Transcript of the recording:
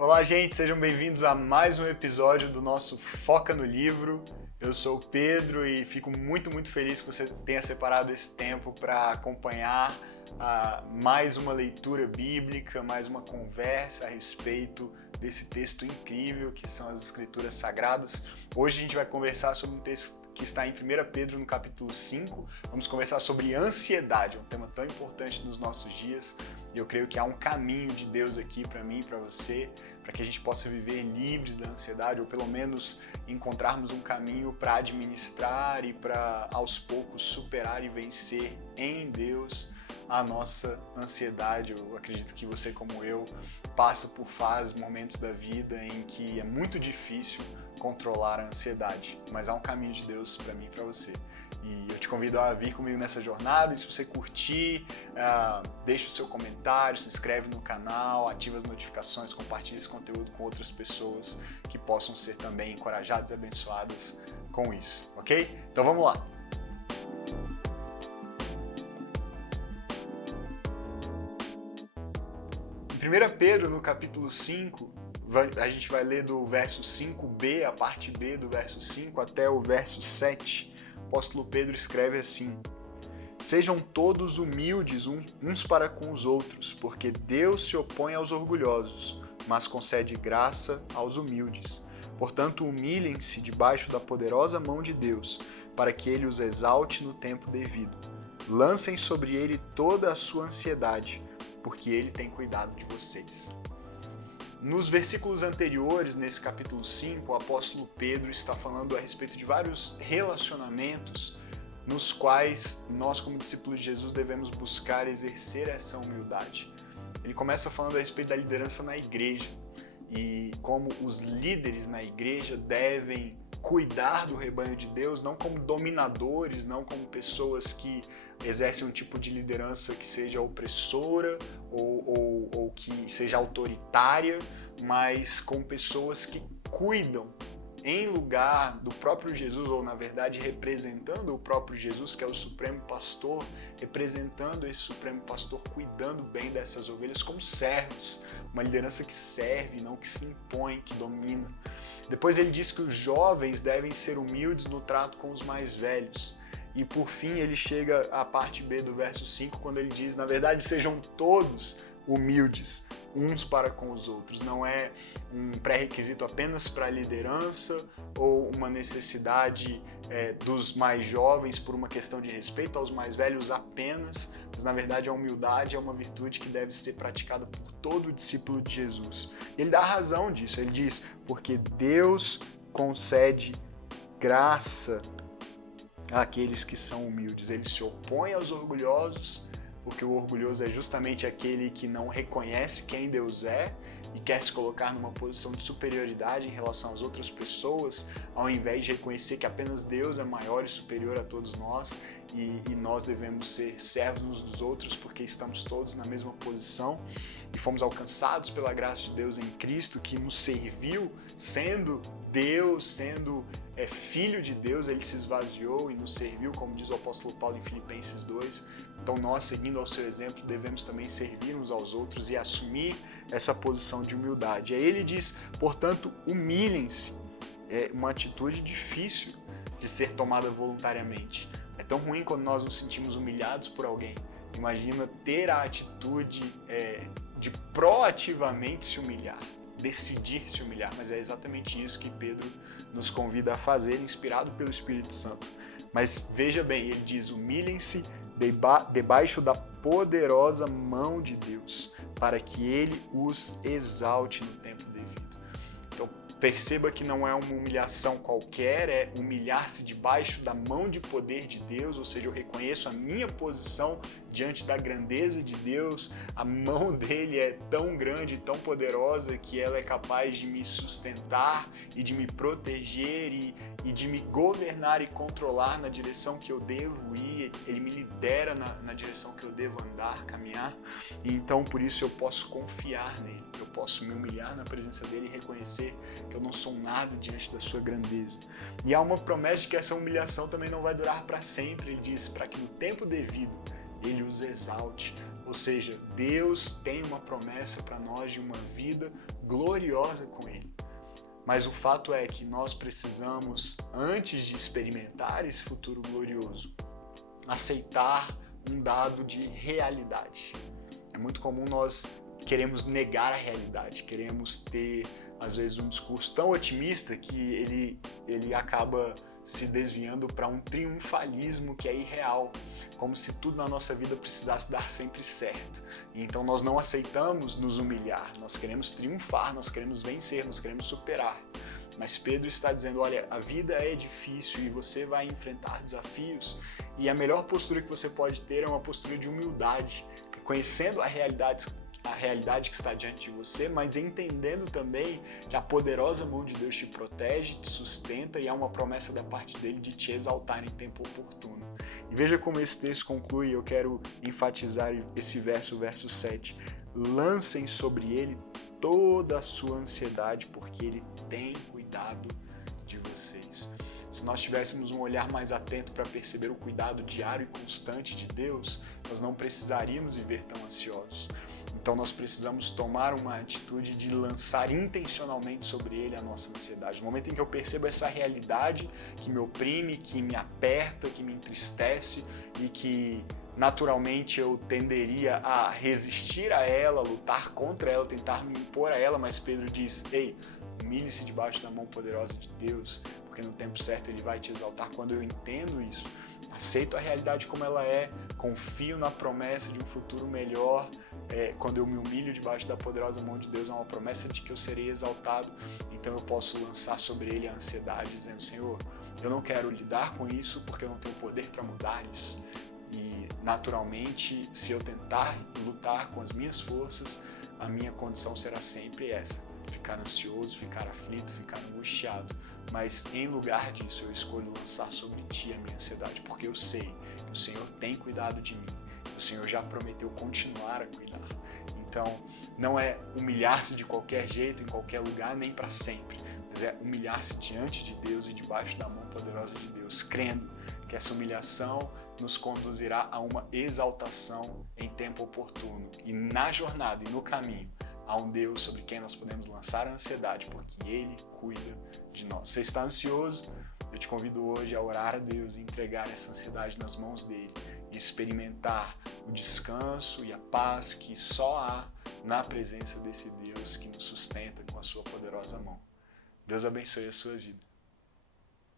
Olá, gente, sejam bem-vindos a mais um episódio do nosso Foca no Livro. Eu sou o Pedro e fico muito feliz que você tenha separado esse tempo para acompanhar mais uma leitura bíblica, mais uma conversa a respeito desse texto incrível que são as Escrituras Sagradas. Hoje a gente vai conversar sobre um texto que está em 1 Pedro, no capítulo 5. Vamos conversar sobre ansiedade, um tema tão importante nos nossos dias. E eu creio que há um caminho de Deus aqui para mim e para você, para que a gente possa viver livres da ansiedade, ou pelo menos encontrarmos um caminho para administrar e para, aos poucos, superar e vencer em Deus a nossa ansiedade. Eu acredito que você, como eu, passa por fases, momentos da vida em que é muito difícil controlar a ansiedade, mas há um caminho de Deus para mim e para você. E eu te convido a vir comigo nessa jornada. E se você curtir, deixa o seu comentário, se inscreve no canal, ativa as notificações, compartilha esse conteúdo com outras pessoas que possam ser também encorajadas e abençoadas com isso, ok? Então vamos lá! Em 1 Pedro, no capítulo 5, a gente vai ler do verso 5b, a parte B do verso 5, até o verso 7. O apóstolo Pedro escreve assim: Sejam todos humildes uns para com os outros, porque Deus se opõe aos orgulhosos, mas concede graça aos humildes. Portanto, humilhem-se debaixo da poderosa mão de Deus, para que Ele os exalte no tempo devido. Lancem sobre Ele toda a sua ansiedade, porque Ele tem cuidado de vocês. Nos versículos anteriores, nesse capítulo 5, o apóstolo Pedro está falando a respeito de vários relacionamentos nos quais nós, como discípulos de Jesus, devemos buscar exercer essa humildade. Ele começa falando a respeito da liderança na igreja e como os líderes na igreja devem cuidar do rebanho de Deus, não como dominadores, não como pessoas que exercem um tipo de liderança que seja opressora ou que seja autoritária, mas com pessoas que cuidam em lugar do próprio Jesus, ou na verdade representando o próprio Jesus, que é o Supremo Pastor, representando esse Supremo Pastor, cuidando bem dessas ovelhas como servos, uma liderança que serve, não que se impõe, que domina. Depois ele diz que os jovens devem ser humildes no trato com os mais velhos. E por fim ele chega à parte B do verso 5, quando ele diz, na verdade, sejam todos humildes uns para com os outros. Não é um pré-requisito apenas para a liderança ou uma necessidade dos mais jovens por uma questão de respeito aos mais velhos apenas, mas na verdade a humildade é uma virtude que deve ser praticada por todo discípulo de Jesus. Ele dá razão disso, ele diz, porque Deus concede graça àqueles que são humildes. Ele se opõe aos orgulhosos, porque o orgulhoso é justamente aquele que não reconhece quem Deus é e quer se colocar numa posição de superioridade em relação às outras pessoas, ao invés de reconhecer que apenas Deus é maior e superior a todos nós e nós devemos ser servos uns dos outros porque estamos todos na mesma posição e fomos alcançados pela graça de Deus em Cristo, que nos serviu sendo Deus, sendo Filho de Deus. Ele se esvaziou e nos serviu, como diz o apóstolo Paulo em Filipenses 2. Então nós, seguindo ao seu exemplo, devemos também servir uns aos outros e assumir essa posição de humildade. Aí ele diz, portanto, humilhem-se. É uma atitude difícil de ser tomada voluntariamente. É tão ruim quando nós nos sentimos humilhados por alguém. Imagina ter a atitude de proativamente se humilhar, decidir se humilhar, mas é exatamente isso que Pedro nos convida a fazer, inspirado pelo Espírito Santo. Mas veja bem, ele diz, humilhem-se debaixo da poderosa mão de Deus, para que Ele os exalte no tempo devido. Então, perceba que não é uma humilhação qualquer, é humilhar-se debaixo da mão de poder de Deus, ou seja, eu reconheço a minha posição diante da grandeza de Deus, a mão dele é tão grande e tão poderosa que ela é capaz de me sustentar e de me proteger e de me governar e controlar na direção que eu devo ir. Ele me lidera na direção que eu devo andar, caminhar, e então por isso eu posso confiar nele, eu posso me humilhar na presença dele e reconhecer que eu não sou nada diante da sua grandeza. E há uma promessa de que essa humilhação também não vai durar para sempre. Ele diz, para que no tempo devido ele os exalte, Ou seja, Deus tem uma promessa para nós de uma vida gloriosa com Ele. Mas o fato é que nós precisamos, antes de experimentar esse futuro glorioso, aceitar um dado de realidade. É muito comum nós queremos negar a realidade, queremos ter, às vezes, um discurso tão otimista que ele acaba se desviando para um triunfalismo que é irreal, como se tudo na nossa vida precisasse dar sempre certo. Então nós não aceitamos nos humilhar, nós queremos triunfar, nós queremos vencer, nós queremos superar. Mas Pedro está dizendo, olha, a vida é difícil e você vai enfrentar desafios e a melhor postura que você pode ter é uma postura de humildade, conhecendo a realidade que está diante de você, mas entendendo também que a poderosa mão de Deus te protege, te sustenta e há uma promessa da parte dele de te exaltar em tempo oportuno. E veja como esse texto conclui, eu quero enfatizar esse verso, o verso 7. Lancem sobre ele toda a sua ansiedade, porque ele tem cuidado de vocês. Se nós tivéssemos um olhar mais atento para perceber o cuidado diário e constante de Deus, nós não precisaríamos viver tão ansiosos. Então nós precisamos tomar uma atitude de lançar intencionalmente sobre ele a nossa ansiedade. No momento em que eu percebo essa realidade que me oprime, que me aperta, que me entristece e que naturalmente eu tenderia a resistir a ela, lutar contra ela, tentar me impor a ela, mas Pedro diz, ei, humilhe-se debaixo da mão poderosa de Deus, porque no tempo certo ele vai te exaltar. Quando eu entendo isso, aceito a realidade como ela é, confio na promessa de um futuro melhor, quando eu me humilho debaixo da poderosa mão de Deus, é uma promessa de que eu serei exaltado, então eu posso lançar sobre ele a ansiedade, dizendo, Senhor, eu não quero lidar com isso porque eu não tenho poder para mudar isso. E naturalmente, se eu tentar lutar com as minhas forças, a minha condição será sempre essa, ficar ansioso, ficar aflito, ficar angustiado. Mas em lugar disso, eu escolho lançar sobre ti a minha ansiedade, porque eu sei que o Senhor tem cuidado de mim, o Senhor já prometeu continuar a cuidar. Então, não é humilhar-se de qualquer jeito, em qualquer lugar, nem para sempre, mas é humilhar-se diante de Deus e debaixo da mão poderosa de Deus, crendo que essa humilhação nos conduzirá a uma exaltação em tempo oportuno. E na jornada e no caminho, há um Deus sobre quem nós podemos lançar a ansiedade, porque Ele cuida de nós. Você está ansioso? Eu te convido hoje a orar a Deus e entregar essa ansiedade nas mãos dEle e experimentar o descanso e a paz que só há na presença desse Deus que nos sustenta com a sua poderosa mão. Deus abençoe a sua vida.